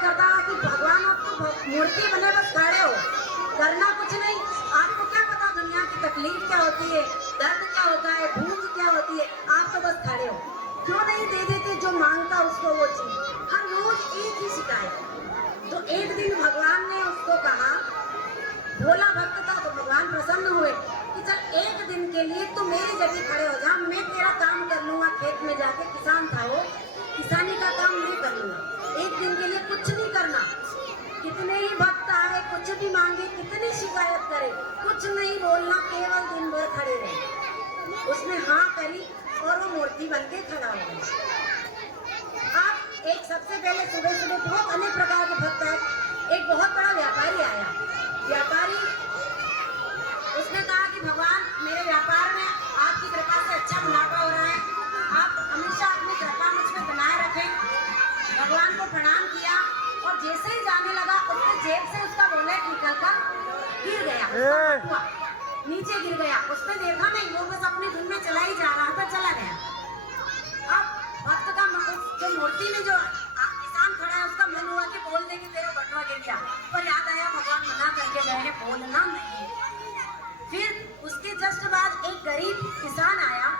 करता है कि भगवान आप तो मूर्ति बने बस खड़े हो, करना कुछ नहीं। आपको क्या पता दुनिया की तकलीफ क्या होती है, दर्द क्या होता है, भूख क्या होती है, आप तो बस खड़े हो। क्यों नहीं दे देते जो मांगता उसको वो चीज? हम रोज एक ही शिकायत। तो एक दिन भगवान ने उसको कहा, भोला भक्त था तो भगवान प्रसन्न हुए कि चल एक दिन के लिए तू मेरी जगह खड़े हो जा, मैं तेरा काम कर लूंगा। खेत में जाके किसान था वो, किसानी का काम मैं कर लूंगा। एक दिन के लिए कुछ नहीं करना। कितने ही भक्त आए, कुछ भी मांगे, कितनी शिकायत करे, कुछ नहीं बोलना, केवल दिन भर खड़े रहे। उसने हाँ करी और वो मूर्ति बन के खड़ा हो गया। आप एक सबसे पहले सुबह सुबह बहुत अनेक प्रकार के भक्त आए। एक बहुत बड़ा व्यापारी आया। व्यापारी उसने कहा कि भगवान मेरे व्यापार में आपकी कृपा से अच्छा मुनाफा हो रहा है, आप हमेशा अपनी कृपा मुझ पर बनाए रखें। भगवान को प्रणाम किया और जैसे ही जाने लगा उसके जेब से उसका वॉलेट निकलकर गिर गया, उसका नीचे गिर गया। उसने देखा नहीं, वो बस अपनी धुन में चला ही जा रहा था, चला गया। अब भक्त का जो मूर्ति में जो किसान खड़ा है उसका मन हुआ कि बोल दे कि तेरा बटुआ गिर गया, पर याद आया भगवान मना करके गए हैं, बोलना नहीं। फिर उसके जस्ट बाद एक गरीब किसान आया,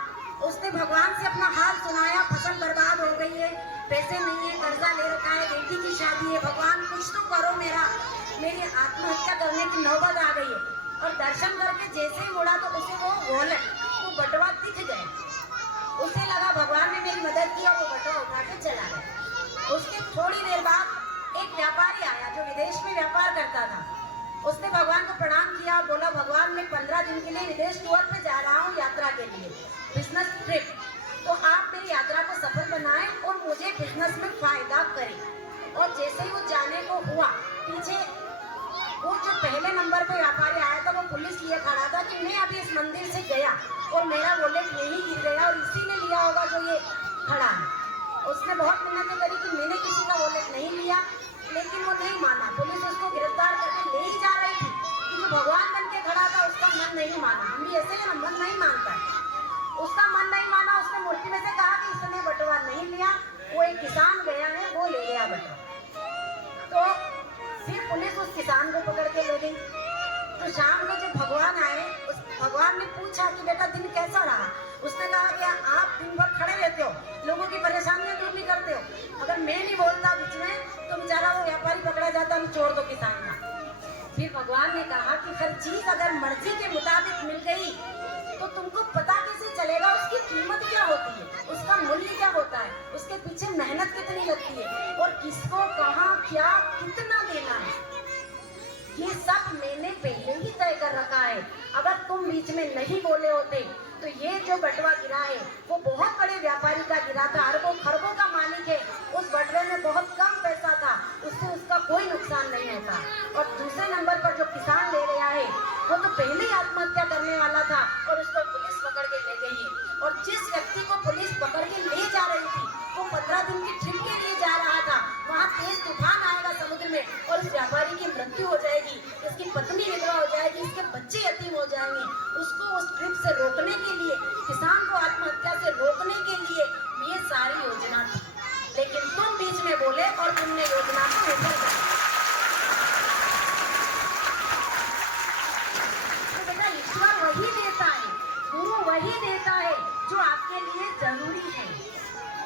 उसने भगवान से अपना हाल सुनाया, फसल बर्बाद हो गई है, पैसे नहीं है, कर्जा ले रखा है, बेटी की शादी है, भगवान कुछ तो करो, मेरी आत्महत्या करने की नौबत आ गई है। और दर्शन करके जैसे ही मुड़ा तो उसे वो वॉलेट, वो बटुआ दिख गया। उसे लगा भगवान ने मेरी मदद की और वो बटुआ उठा के चला गया। उसके थोड़ी देर बाद एक व्यापारी आया जो विदेश में व्यापार करता था। उसने भगवान को प्रणाम किया और बोला, भगवान मैं 15 दिन के लिए विदेश टूर पे जा रहा हूँ, यात्रा के लिए, बिजनेस ट्रिप, तो आप मेरी यात्रा को सफल बनाएं और मुझे बिजनेस में फायदा करें। और जैसे ही वो जाने को हुआ, पीछे वो जो पहले नंबर पे व्यापारी आया था वो पुलिस लिए खड़ा था कि मैं अभी इस मंदिर से गया और मेरा वॉलेट यही गिर गया और इसी ने लिया होगा जो ये खड़ा है। उसने बहुत मिन्नतें करी कि मैंने किसी का वॉलेट नहीं लिया, लेकिन वो नहीं माना। पुलिस उसको गिरफ्तार करके ले ही जा रही थी कि जो भगवान बन के खड़ा था उसका मन नहीं माना। हम भी ऐसे ही ना, मन नहीं मानता है, उसका मन नहीं माना। उसने मूर्ति में से कहा कि इसने बटुआ नहीं लिया, वो एक किसान गया है वो ले गया बटुआ। तो फिर पुलिस उस किसान को पकड़ के ले गई। तो शाम को जब भगवान आए, उस भगवान ने पूछा कि बेटा दिन कैसा रहा? उसने कहा कि आप दिन भर खड़े रहते हो, लोगों की परेशानियां दूर नहीं करते हो, अगर मैं नहीं बोलता बीच में तो बेचारा वो व्यापारी पकड़ा जाता और चोर दो किसान का। फिर भगवान ने कहा कि हर चीज अगर मर्जी के मुताबिक मिल गई तो तुमको पता कैसे चलेगा उसकी कीमत क्या होती है, उसका मूल्य क्या होता है, उसके पीछे मेहनत कितनी लगती है और किसको कहाँ क्या कितना देना है, ये सब मैंने पहले ही तय कर रखा है। अगर तुम बीच में नहीं बोले होते तो ये जो बटुआ गिरा है वो बहुत बड़े व्यापारी का गिरा था, अरबों खरबों का मालिक है, उस बटुए में बहुत कम पैसा था, उससे उसका कोई नुकसान नहीं होता। और दूसरे नंबर पर जो किसान ले गया है वो तो पहले ही आत्महत्या करने वाला था और उसको पुलिस पकड़ के ले गई है। और जिस व्यक्ति को पुलिस पकड़ के ले जा रही थी वो 15 दिन की ट्रिप के लिए जा रहा था, वहाँ तेज तूफान आएगा समुद्र में और उस व्यापारी की मृत्यु हो जाएगी, उसकी पत्नी विधवा हो जाएगी, उसके बच्चे यतीम हो जाएंगे। उसको उस ट्रिप से रोकने के लिए, किसान को आत्महत्या से रोकने के लिए ये सारी योजना थी, लेकिन तुम बीच में बोले और तुमने योजना को विफल कर दिया। तो बेटा ईश्वर वही देता है, गुरु वही देता है जो आपके लिए जरूरी है।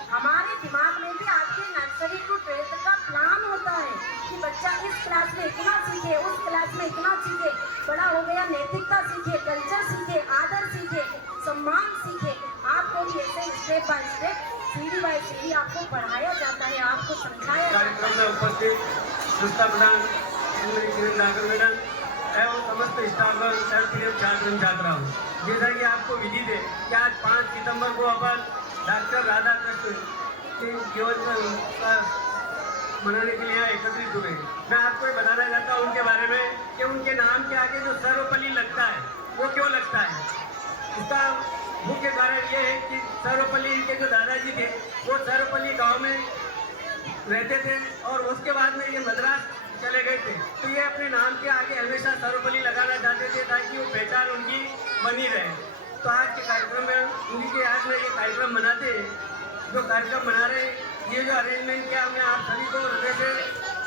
हमारे दिमाग में भी आपके नर्सरी टू 12th का प्लान होता है कि बच्चा इस क्लास में इतना सीखे, उस क्लास में इतना सीखे, बड़ा हो गया नैतिकता सीखे, कल्चर सीखे, आदर सीखे, सम्मान सीखे। आपको भी ऐसे स्टेप बाय स्टेप, सीढ़ी बाय सीढ़ी आपको पढ़ाया जाता है, आपको समझाया जाता है। कार्यक्रम में उपस्थित संस्था प्रधान श्रीमती किरण नागर मैडम एवं समस्त स्टाफगण, सर्वप्रिय छात्र एवं छात्राओं, जैसा कि आपको विदित है कि आज 5 सितंबर को अपन डॉक्टर राधाकृष्ण के जीवन मनाने के लिए एकत्रित हुए। मैं आपको बताना चाहता हूँ उनके बारे में कि उनके नाम के आगे जो सर्वपल्ली लगता है वो क्यों लगता है। इसका मुख्य कारण ये है कि सर्वपल्ली इनके जो दादाजी थे वो सर्वपल्ली गांव में रहते थे और उसके बाद में ये मद्रास चले गए थे, तो ये अपने नाम के आगे हमेशा सर्वपल्ली लगाना चाहते थे ताकि वो पहचान उनकी बनी रहे। तो आज के कार्यक्रम में उन्हीं के याद में ये कार्यक्रम मनाते हैं। जो कार्यक्रम मना रहे हैं, ये जो अरेंजमेंट किया, मैं आप सभी को हृदय से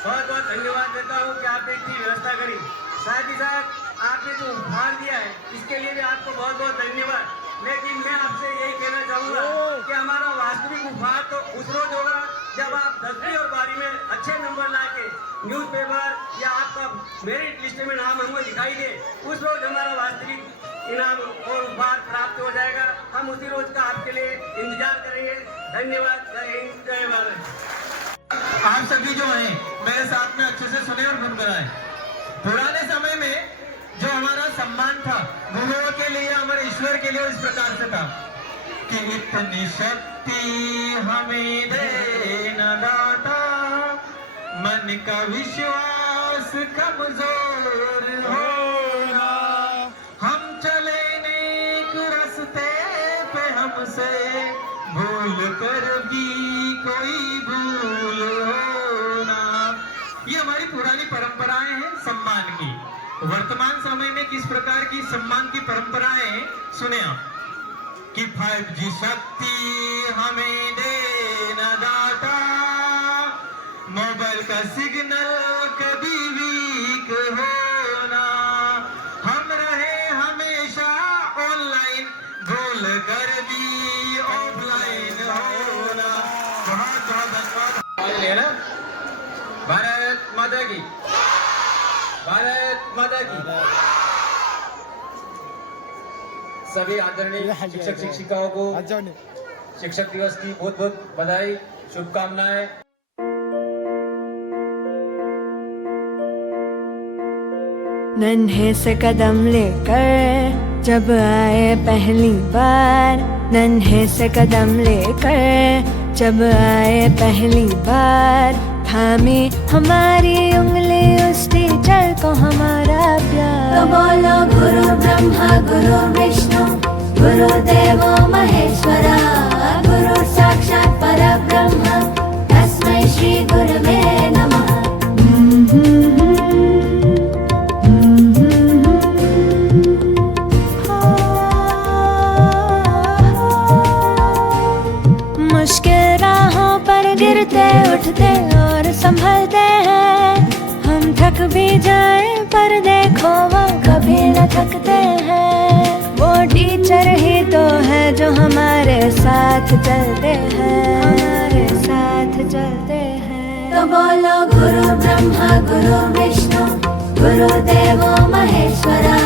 बहुत बहुत धन्यवाद देता हूँ कि आपने इतनी व्यवस्था करी। साथ ही साथ आपने जो उपहार दिया है इसके लिए भी आपको बहुत बहुत धन्यवाद। लेकिन मैं आपसे यही कहना चाहूँगा कि हमारा वास्तविक उपहार तो उस रोज होगा जब आप 10वीं और 12वीं में अच्छे नंबर ला के न्यूज़पेपर या आपका मेरिट लिस्ट में नाम हमको दिखाई दे, उस रोज हमारा वास्तविक इनाम और उपहार प्राप्त हो जाएगा। हम उसी रोज का आपके लिए इंतजार करेंगे। धन्यवाद। जय हिंद, जय भारत। आप सभी जो हैं मेरे साथ में अच्छे से सुने और गुनगुनाएं। पुराने समय में जो हमारा सम्मान था गुरुओं के लिए, हमारे ईश्वर के लिए, इस प्रकार से था कि इतनी शक्ति हमें देना दाता, मन का विश्वास कमजोर होना, हम चले नेक रास्ते पे हमसे भूल कर भी कोई भूल होना। ये हमारी पुरानी परंपराएं हैं सम्मान की। वर्तमान समय में किस प्रकार की सम्मान की परंपराएं सुने आप कि 5G शक्ति हमें देना दाता, मोबाइल का सिग्नल कभी वीक होना, हम रहे हमेशा ऑनलाइन भूल कर भी ऑफलाइन होना। बहुत बहुत धन्यवाद। लेना भारत माता की, भारत माता की। सभी आदरणीय शिक्षक शिक्षिकाओं को शिक्षक दिवस की बहुत बहुत बधाई, शुभकामनाएं। नन्हे से कदम लेकर जब आए पहली बार, नन्हे से कदम लेकर जब आए पहली बार, थामी हमारी उंगली उस टीचर को हमारा प्यार। तो बोलो गुरु ब्रह्मा गुरु विष्णु गुरुदेवो महेश्वरा, गुरु साक्षात परब्रह्म तस्मै श्री गुरवे नमः। मुश्किल राहों पर गिरते उठते और संभलते हैं, हम थक भी जाए पर देखो वो कभी न थकते हैं। वो टीचर ही तो है जो हमारे साथ चलते हैं, हमारे साथ चलते हैं। तो बोलो गुरु ब्रह्मा गुरु विष्णु गुरुदेवो महेश्वरा,